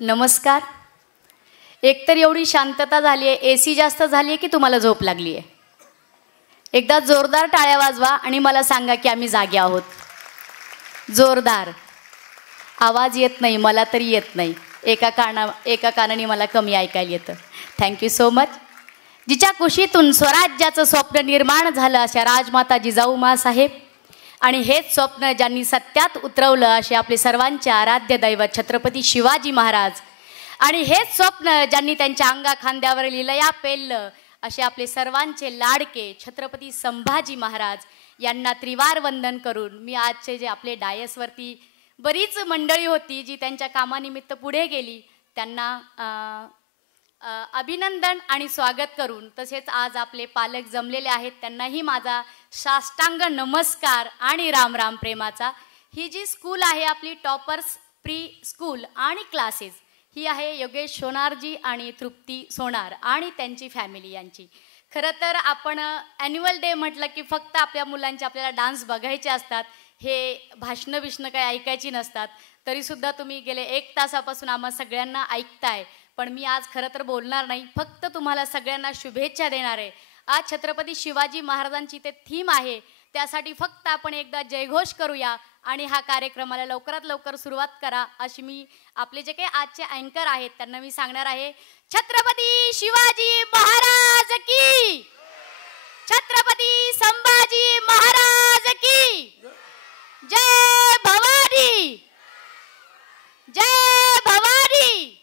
नमस्कार. एकतर एवढी शांतता झाली आहे, एसी जास्त झाली आहे की तुम्हाला झोप लागली आहे? एकदा जोरदार टाळ्या वाजवा आणि मला सांगा की आम्ही जागे आहोत. जोरदार आवाज येत नाही, मला तरी येत नाही. एका कानाने मला कमी ऐकायला येतं. Thank you so much. जिच्या कुशीतून स्वराज्याचं स्वप्न निर्माण झालं अशा राजमाता जिजाऊ साहेब आणि हेच स्वप्न ज्यांनी सत्यात उतरवलं असे आपले सर्वांचे आराध्य दैवत छत्रपती शिवाजी महाराज आणि हेच स्वप्न ज्यांनी त्यांच्या अंगा खांद्यावर लिलया पेललं असे आपले सर्वांचे लाडके छत्रपती संभाजी महाराज यांना त्रिवार वंदन करून मी आजचे जे आपले डायसवरती बरीच मंडळी होती जी त्यांच्या कामानिमित्त पुढे गेली त्यांना अभिनंदन आणि स्वागत करून, तसेच आज आपले पालक जमलेले आहेत त्यांनाही माझा साष्टांग नमस्कार आणि राम राम प्रेमाचा. ही जी स्कूल आहे आपली टॉपर्स प्री स्कूल आणि क्लासेस ही आहे योगेश सोनारजी आणि तृप्ती सोनार आणि त्यांची फॅमिली यांची. खरं तर आपण ॲन्युअल डे म्हटलं की फक्त आपल्या मुलांचे आपल्याला डान्स बघायचे असतात, हे भाषणं बिषणं काही ऐकायची नसतात. तरीसुद्धा तुम्ही गेले 1 तासापासून आम्हा सगळ्यांना ऐकताय. पण मी आज खरं तर बोलणार नाही, फक्त तुम्हाला सगळ्यांना शुभेच्छा देणार आहे. आज छत्रपती शिवाजी महाराजांची ते थीम आहे, त्यासाठी फक्त आपण एकदा जयघोष करूया आणि हा कार्यक्रमाला लवकरात लवकर सुरुवात करा अशी मी आपले जे काही आजचे अँकर आहेत त्यांना मी सांगणार आहे. छत्रपती शिवाजी महाराज की, छत्रपती संभाजी महाराज की जय भवानी, जय भवानी.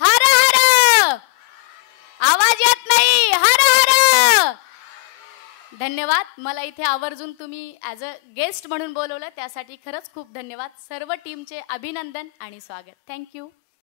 हर हर. आवाज येत नाही. हर हर. धन्यवाद. मला इथे आवर्जून तुम्ही ॲज अ गेस्ट म्हणून बोलवलं त्यासाठी खरंच खूप धन्यवाद. सर्व टीमचे अभिनंदन आणि स्वागत. थँक्यू.